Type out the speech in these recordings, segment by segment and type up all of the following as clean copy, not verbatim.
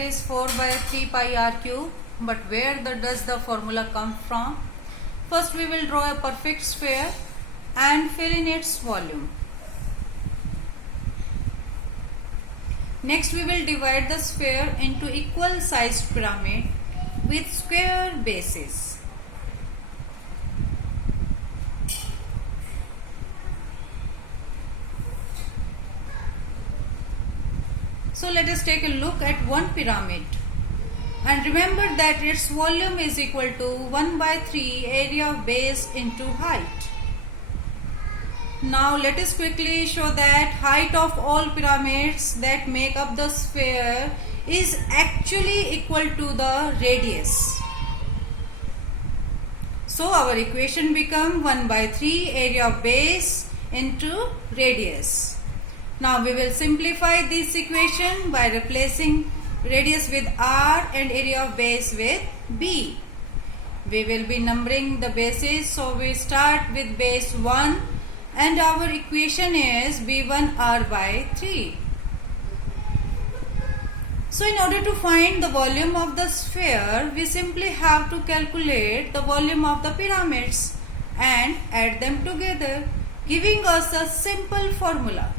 is 4 by 3 pi r cube, but where does the formula come from? First we will draw a perfect sphere and fill in its volume. Next we will divide the sphere into equal sized pyramid with square bases. So let us take a look at one pyramid and remember that its volume is equal to 1 by 3 area of base into height. Now let us quickly show that height of all pyramids that make up the sphere is actually equal to the radius. So our equation becomes 1 by 3 area of base into radius. Now we will simplify this equation by replacing radius with r and area of base with b. We will be numbering the bases, so we start with base 1 and our equation is b1r by 3. So in order to find the volume of the sphere, we simply have to calculate the volume of the pyramids and add them together, giving us a simple formula.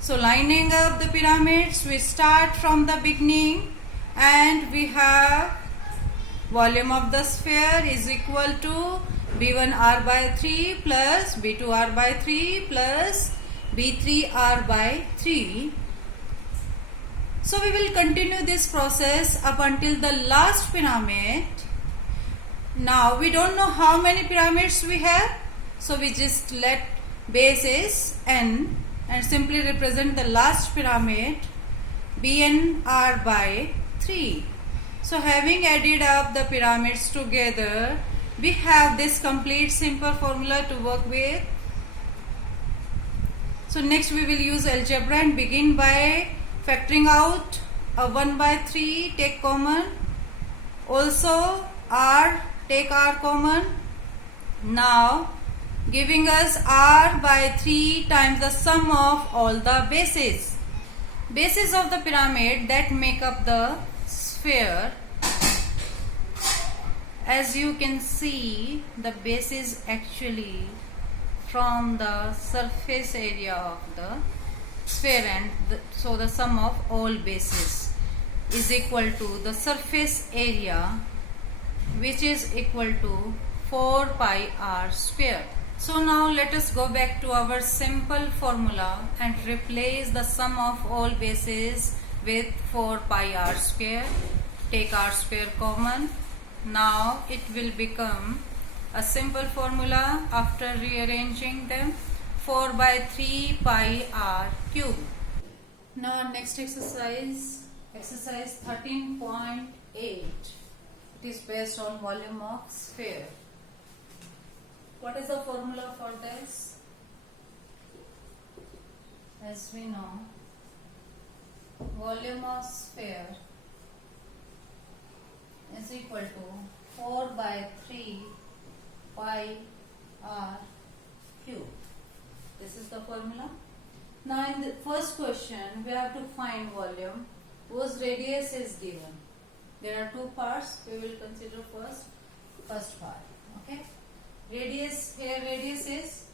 So lining up the pyramids, we start from the beginning and we have volume of the sphere is equal to b1r by 3 plus b2r by 3 plus b3r by 3. So we will continue this process up until the last pyramid. Now we don't know how many pyramids we have, so we just let base is n and simply represent the last pyramid bnr by 3. So having added up the pyramids together, we have this complete simple formula to work with. So next we will use algebra and begin by factoring out a 1 by 3, take common. Also r, take r common. Now giving us r by 3 times the sum of all the bases. Bases of the pyramid that make up the sphere. As you can see, the base is actually from the surface area of the sphere, and so the sum of all bases is equal to the surface area, which is equal to 4 pi r square. So now let us go back to our simple formula and replace the sum of all bases with 4 pi r square. Take r square common. Now it will become a simple formula after rearranging them, 4 by 3 pi r cube. Now next exercise 13.8. It is based on volume of sphere. What is the formula for this? As we know, volume of sphere is equal to 4 by 3 pi r cube. This is the formula. Now in the first question, we have to find volume whose radius is given. There are two parts. We will consider first part. Okay. Radius, here radius is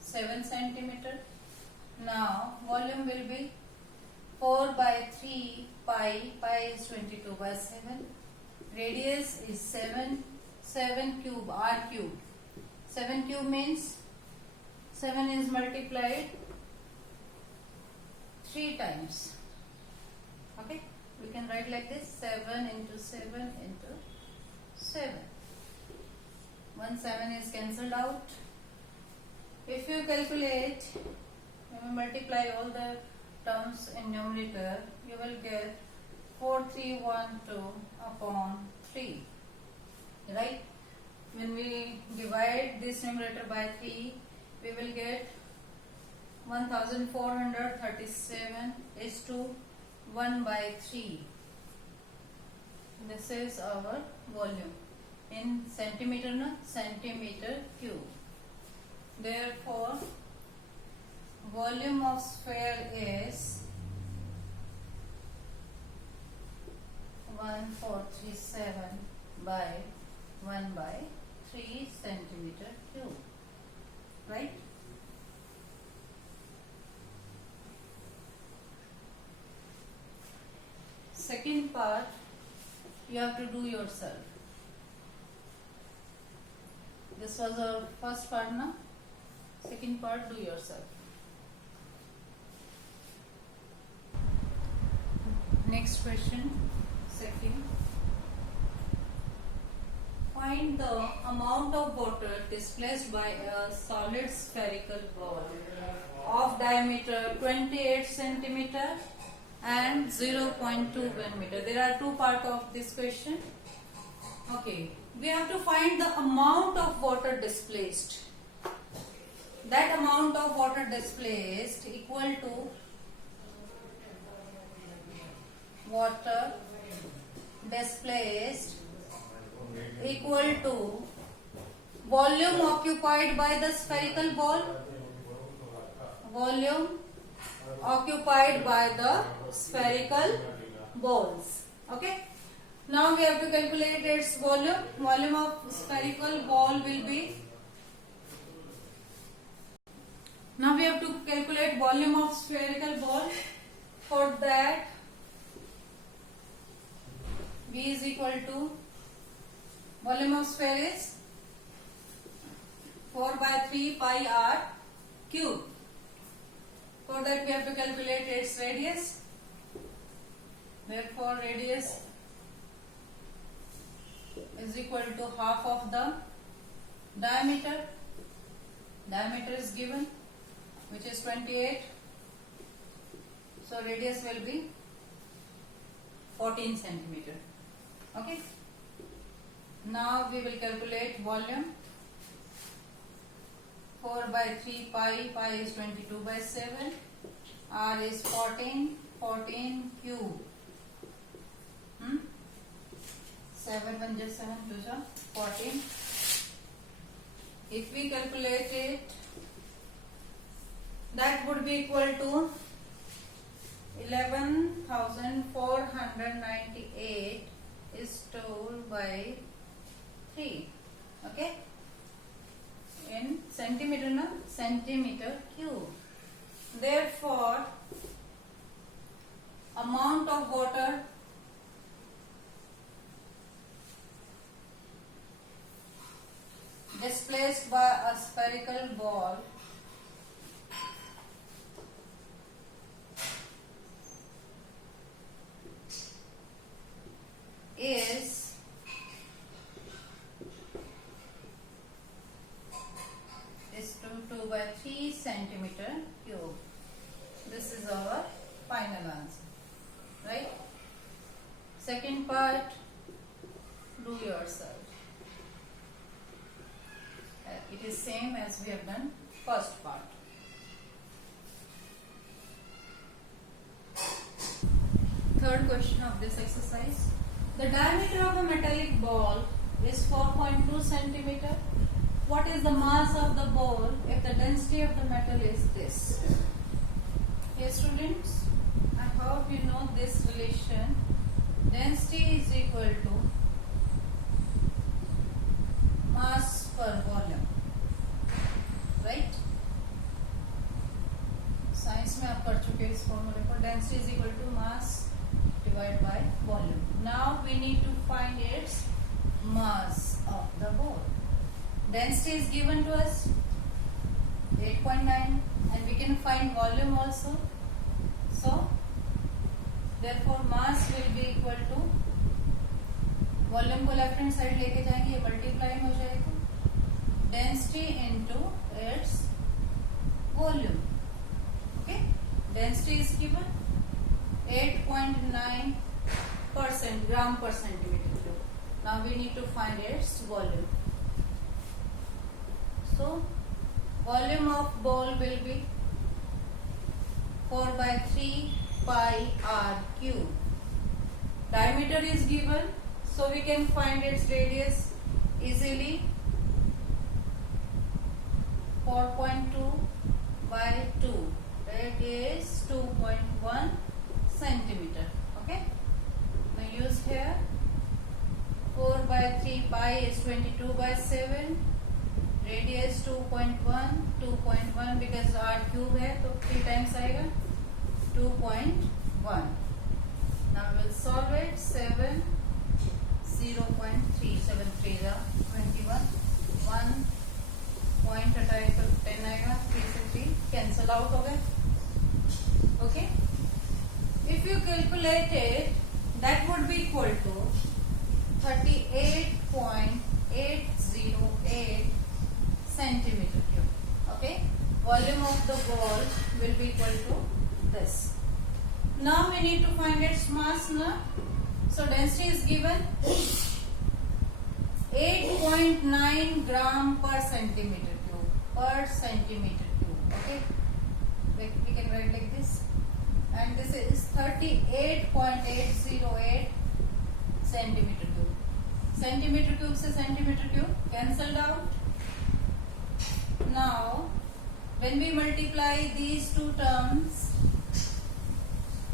7 centimeter. Now volume will be 4 by 3 pi is 22 by 7. Radius is 7 cube, r cube. 7 cube means 7 is multiplied 3 times. Okay, we can write like this: 7 into 7 into 7. 1 7 is cancelled out. If you calculate, when we multiply all the terms in numerator, you will get 4312 upon 3. Right? When we divide this numerator by 3, we will get 1437 is to 1 by 3. This is our volume in centimeter, centimeter cube. Therefore volume of sphere is 437 by 1 by 3 centimeter cube, right? Second part you have to do yourself. This was our first part now. Second part, do yourself. Next question, second. Find the amount of water displaced by a solid spherical ball of diameter 28 centimeter and 0.2 millimeter. There are two parts of this question. Okay, we have to find the amount of water displaced. That amount of water displaced equal to water displaced equal to volume occupied by the spherical ball. Volume occupied by the spherical balls. Okay. Now we have to calculate its volume. Volume of spherical ball will be. Now we have to calculate volume of spherical ball. For that, V is equal to volume of sphere is 4 by 3 pi r cube. For that we have to calculate its radius. Therefore radius is equal to half of the diameter. Diameter is given, which is 28. So radius will be 14 centimeter. Okay. Now we will calculate volume. 4 by 3 pi, pi is 22 by 7, r is 14, 14 cube. 7 1 just 7 2 जा 14. If we calculate it, that would be equal to 11,498 is told by 3. Okay. In centimeter, na? Centimeter cube. Therefore, amount of water displaced by a spherical ball is 2 by 3 centimeter cube. This is our final answer, right? Second part, do yourself. It is same as we have done first part. Third question of this exercise. The diameter of a metallic ball is 4.2 centimeter. What is the mass of the ball if the density of the metal is this? Okay, students, I hope you know this relation. Density is equal to mass per volume, right? Science में आप पढ़ चुके हैं इस फॉर्मूले को. Density is equal to mass divided by volume. Now we need to find its mass of the ball. Density is given to us 8.9 and we can find volume also. So therefore mass will be equal to, volume को left hand side लेके जाएंगे, ये multiply हो जाएगा, density into its volume. Okay, density is given 8.9% gram per centimeter cube. Now we need to find its volume. So volume of ball will be 4 by 3 pi r cube. Diameter is given, so we can find its radius easily. 4.2 by 2. That is 2.1 centimeter. Okay. Now use here 22 by 7, radius 2.1 because r cube है तो 3 times आएगा 2.1. Now we'll solve it. 7 0.3 7 3 21 1 point हटाए तो 10 आएगा 3 से 3 cancel out हो गए. Okay, if you calculate it, that would be equal to 38.808 centimeter cube. Okay, volume of the ball will be equal to this. Now we need to find its mass. Na? So density is given 8.9 gram per centimeter cube. Okay, we can write like this. And this is 38.808 centimeter cube. Centimeter cube से centimeter cube cancelled out. Now, when we multiply these two terms,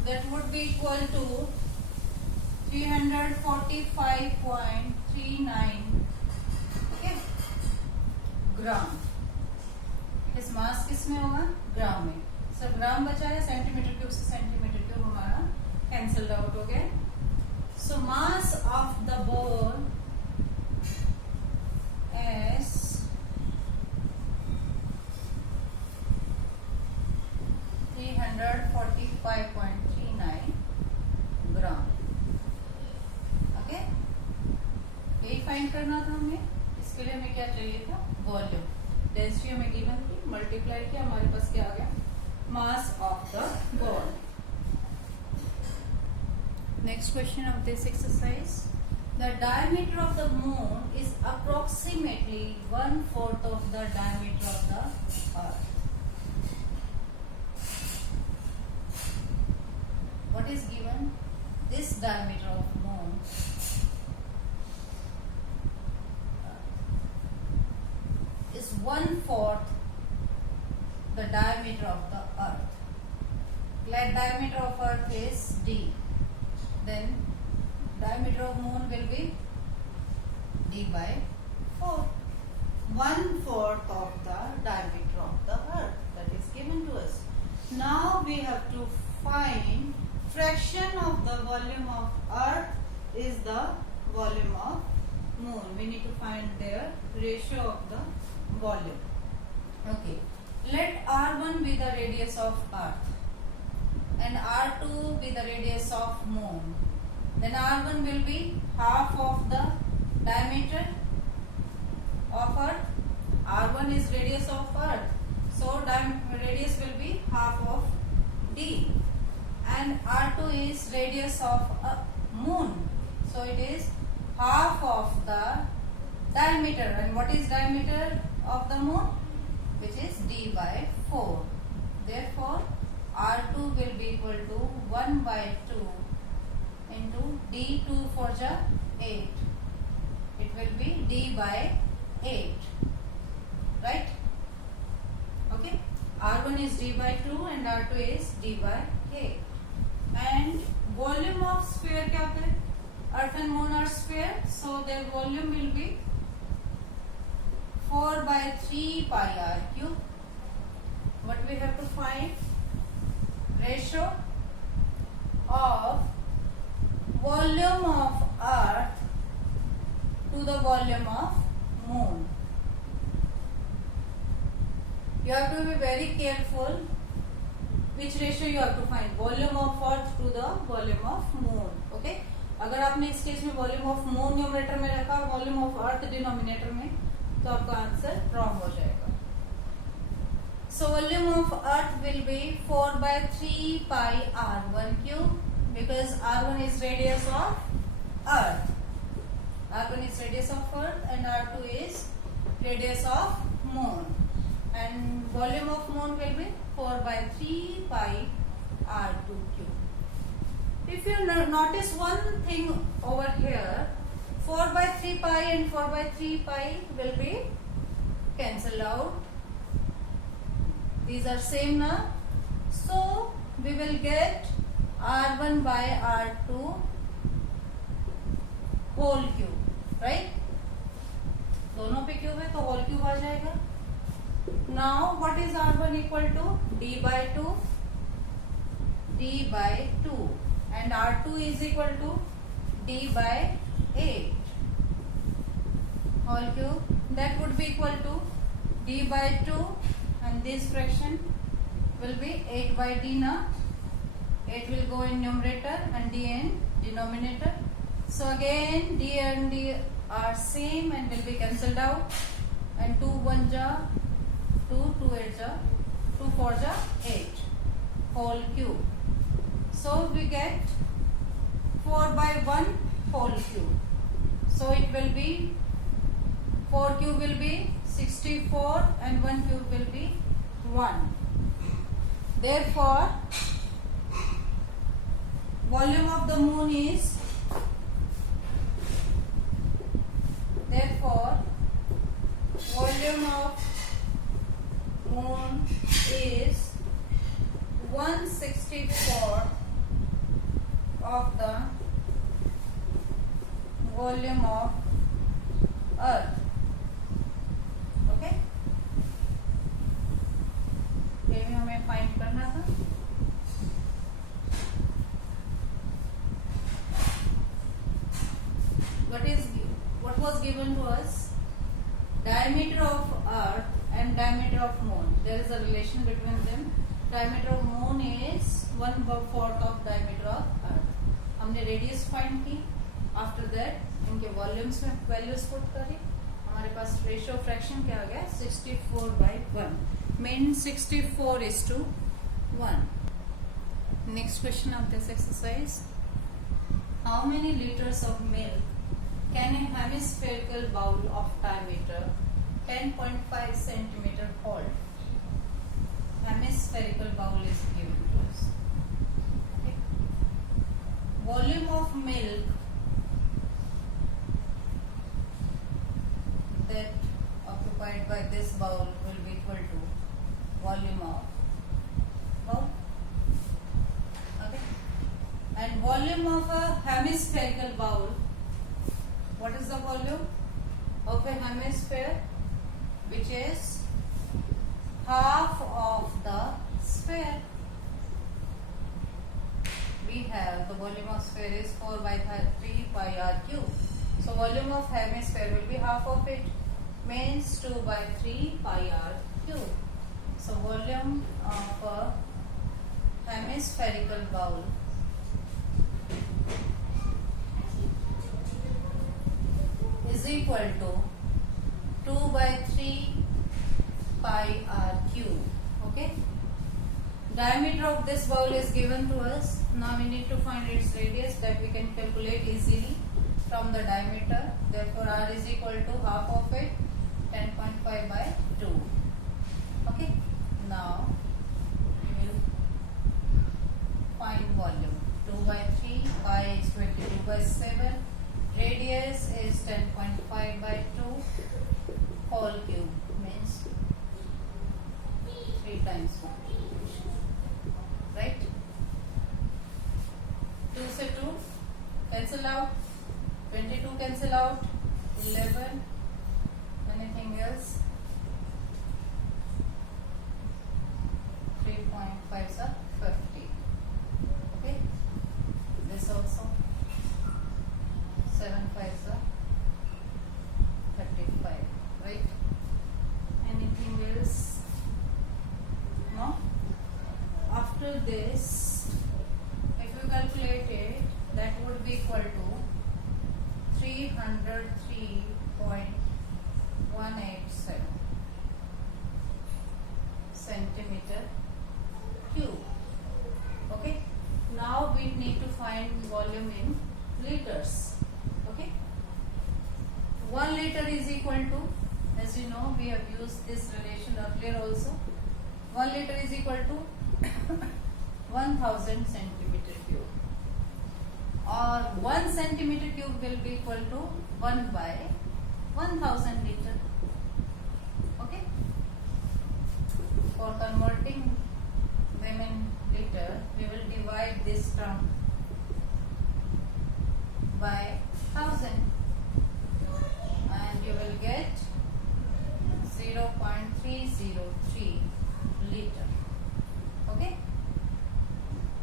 that would be equal to 345.39 okay, gram. इस मास किस में होगा? ग्राम में. सब gram बचा है, centimetre cube से सेंटीमीटर क्यूब हमारा कैंसल्ड आउट हो गया. So mass of the ball is 345.39 gram. Okay, यही फाइंड करना था हमें. इसके लिए हमें क्या चाहिए था? वॉल्यूम. डेंसिटी हमें गिवन थी, मल्टीप्लाई किया, हमारे पास क्या आ गया? Mass of the ball. Next question of this exercise. The diameter of the moon is approximately 1/4 of the diameter of the earth. What is given? This diameter of moon is 1/4 the diameter of the earth. Let diameter of earth is d. Then diameter of moon will be d by 4. 1/4 of the diameter of the earth. That is given to us. Now we have to find fraction of the volume of earth is the volume of moon. We need to find their ratio of the volume. Okay. Let R1 be the radius of earth and R2 be the radius of moon. Then R1 will be half of the diameter of earth. R1 is radius of earth. So radius will be half of d. And R2 is radius of moon. So it is half of the diameter. And what is diameter of the moon? Which is d by 4. Therefore, R2 will be equal to 1 by 2 into d2 for 8. It will be d by 8. Right? Okay. R1 is d by 2 and R2 is d by 8. And volume of sphere क्या होता है? Earth and moon are sphere. So their volume will be 4 by 3 pi r cube. What we have to find? Ratio of volume of earth to the volume of moon. You have to be very careful which ratio you have to find. Volume of earth to the volume of moon. Okay? अगर आपने इस case में volume of moon numerator में रखा, volume of earth denominator में, तो आपका answer wrong हो जाएगा. So volume of earth will be 4 by 3 pi r1 cube because r1 is radius of earth. R1 is radius of earth and r2 is radius of moon. And volume of moon will be 4 by 3 pi r2 cube. If you notice one thing over here, 4 by 3 pi and 4 by 3 pi will be cancelled out. These are same now. So we will get r1 by r2 whole cube, right? दोनों पे cube है तो whole cube आ जाएगा. Now what is R1 equal to D by 2 and R2 is equal to D by 8 whole cube. That would be equal to D by 2 and this fraction will be 8 by D now. 8 will go in numerator and D in denominator. So again D and D are same and will be cancelled out, and 2 1 ja 2, 2 8 ja 2 4 ja 8 whole cube. So we get 4 by 1 whole cube. So it will be 4 cube will be 64 and 1 cube will be 1. Therefore volume of the moon is volume of moon is 1/64 of the volume of earth. Okay, ये भी हमें find करना था. What was given to us? Diameter of earth and diameter of moon. There is a relation between them. Diameter of moon is 1/4 of diameter of earth. हमने radius find की. After that इनके volumes में values put करी. हमारे पास ratio fraction क्या आ गया 64/1. Main 64:1. Next question of this exercise. How many litres of milk can a hemispherical bowl of diameter 10.5 centimeter hold? Hemispherical bowl is given to us. Okay. Volume of milk that occupied by this bowl will be equal to volume of bowl. Okay. And volume of a hemispherical bowl. What is the volume of a hemisphere? Which is half of the sphere. We have the volume of sphere is 4 by 3 pi r cube. So volume of hemisphere will be half of it. Means 2 by 3 pi r cube. So volume of a hemispherical bowl is equal to 2 by 3 pi r cube. Okay. Diameter of this bowl is given to us. Now we need to find its radius that we can calculate easily from the diameter. Therefore r is equal to half of it, 10.5 by 2. Okay. Now we will find volume. 2 by 3 pi is 22 by 7. Radius is 10.5 by 2 whole cube, means 3 times 1. Right? 2 से 2 cancel out. 22 cancel out. 11. Anything else? 3.5 are 50. Okay? This also. 7 5s are 35, right? Anything else? No? After this, if you calculate it, that would be equal to 303.187 centimeter cube. Okay? Now we need to find volume in liters. Okay, 1 liter is equal to, as you know, we have used this relation earlier also. 1 liter is equal to 1000 centimeter cube, or 1 centimeter cube will be equal to 1 by 1000 liter. Okay, for converting them in liter, we will divide this term by 1000 and you will get 0.303 liter. Okay,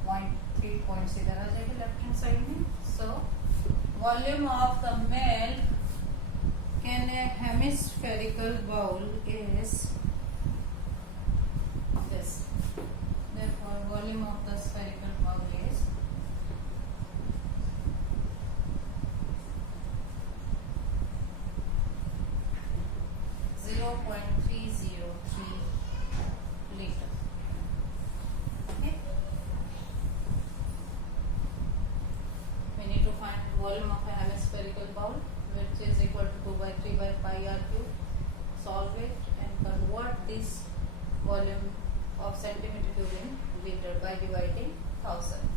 0.3 points इधर आ जाएगी left hand side में. So volume of the milk in a hemispherical bowl is this. Therefore, volume of the spherical bowl is 0.303 liter. Okay. We need to find volume of a hemispherical bowl, which is equal to 2 by 3 by pi r cube. Solve it and convert this volume of centimeter cube in liter by dividing 1000.